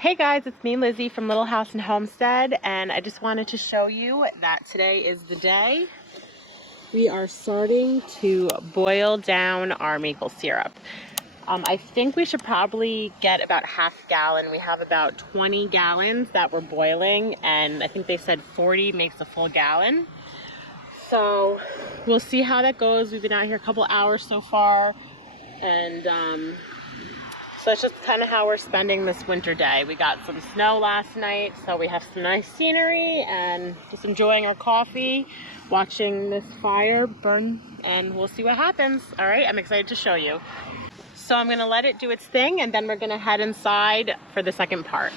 Hey guys, it's me Lizzie from Little House and Homestead, and I just wanted to show you that today is the day we are starting to boil down our maple syrup. I think we should probably get about half a gallon. We have about 20 gallons that we're boiling, and I think they said 40 makes a full gallon. So we'll see how that goes. We've been out here a couple hours so far, and so that's just kind of how we're spending this winter day. We got some snow last night, so we have some nice scenery and just enjoying our coffee, watching this fire burn, and we'll see what happens. All right, I'm excited to show you. So I'm gonna let it do its thing, and then we're gonna head inside for the second part.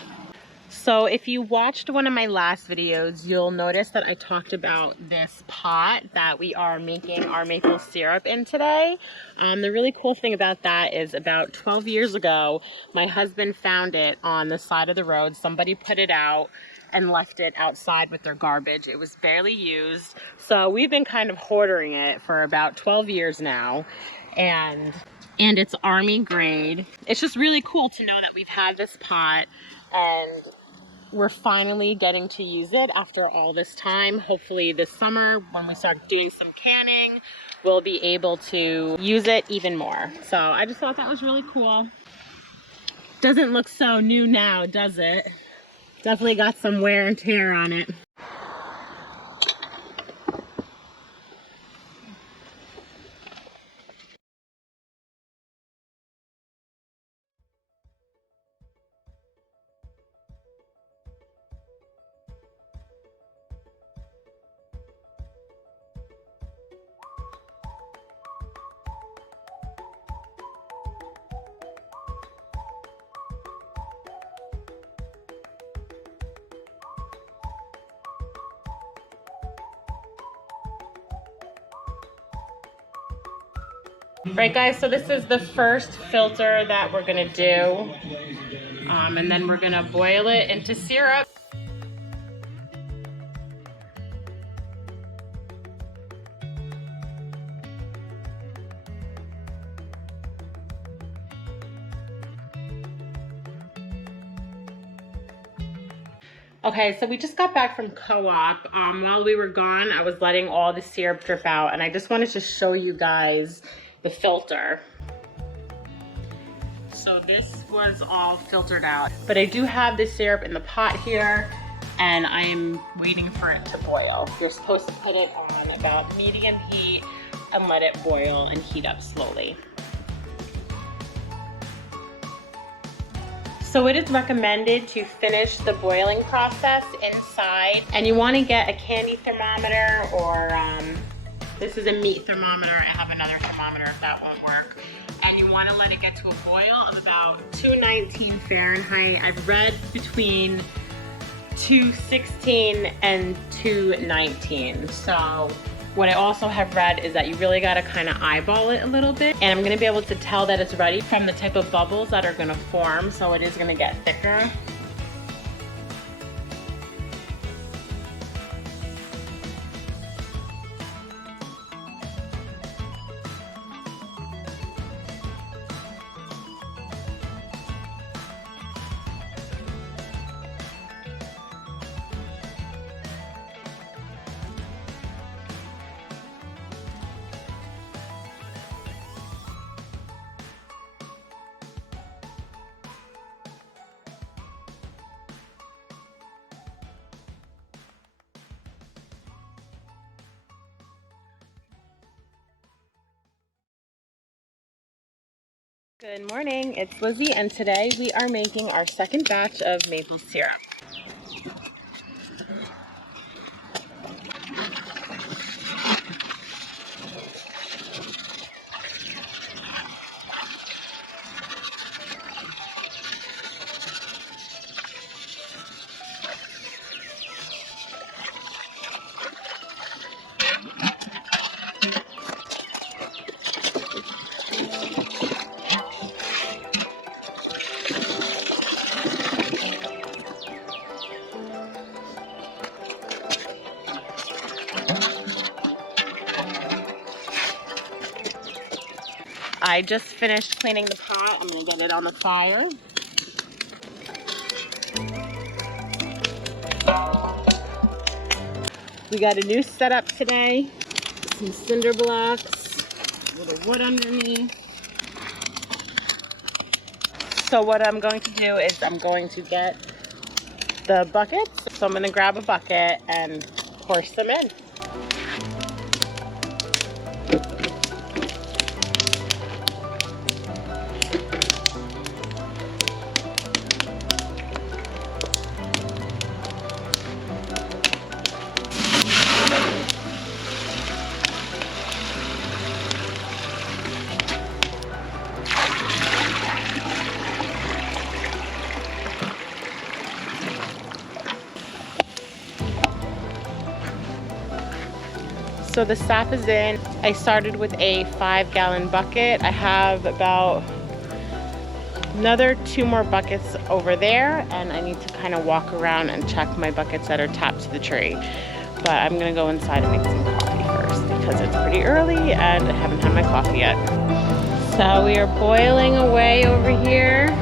So if you watched one of my last videos, you'll notice that I talked about this pot that we are making our maple syrup in today. The really cool thing about that is about 12 years ago, my husband found it on the side of the road. Somebody put it out and left it outside with their garbage. It was barely used. So we've been kind of hoarding it for about 12 years now. And it's Army grade. It's just really cool to know that we've had this pot and we're finally getting to use it after all this time. Hopefully this summer, when we start doing some canning, we'll be able to use it even more. So I just thought that was really cool. Doesn't look so new now, does it? Definitely got some wear and tear on it. Right guys, so this is the first filter that we're gonna do. And then we're gonna boil it into syrup. Okay, so we just got back from co-op. While we were gone, I was letting all the syrup drip out, and I just wanted to show you guys the filter. So this was all filtered out, but I do have the syrup in the pot here, and I'm waiting for it to boil. You're supposed to put it on about medium heat and let it boil and heat up slowly. So it is recommended to finish the boiling process inside, and you want to get a candy thermometer or this is a meat thermometer. I have another thermometer if that won't work. And you want to let it get to a boil of about 219 Fahrenheit. I've read between 216 and 219. So what I also have read is that you really got to kind of eyeball it a little bit. And I'm going to be able to tell that it's ready from the type of bubbles that are going to form. So it is going to get thicker. Good morning, it's Lizzie, and today we are making our second batch of maple syrup. I just finished cleaning the pot. I'm gonna get it on the fire. We got a new setup today. Some cinder blocks, a little wood underneath. So what I'm going to do is I'm going to get the buckets. So I'm going to grab a bucket and pour some in. So the sap is in. I started with a 5-gallon bucket. I have about another 2 more buckets over there, and I need to kind of walk around and check my buckets that are tapped to the tree. But I'm gonna go inside and make some coffee first because it's pretty early and I haven't had my coffee yet. So we are boiling away over here.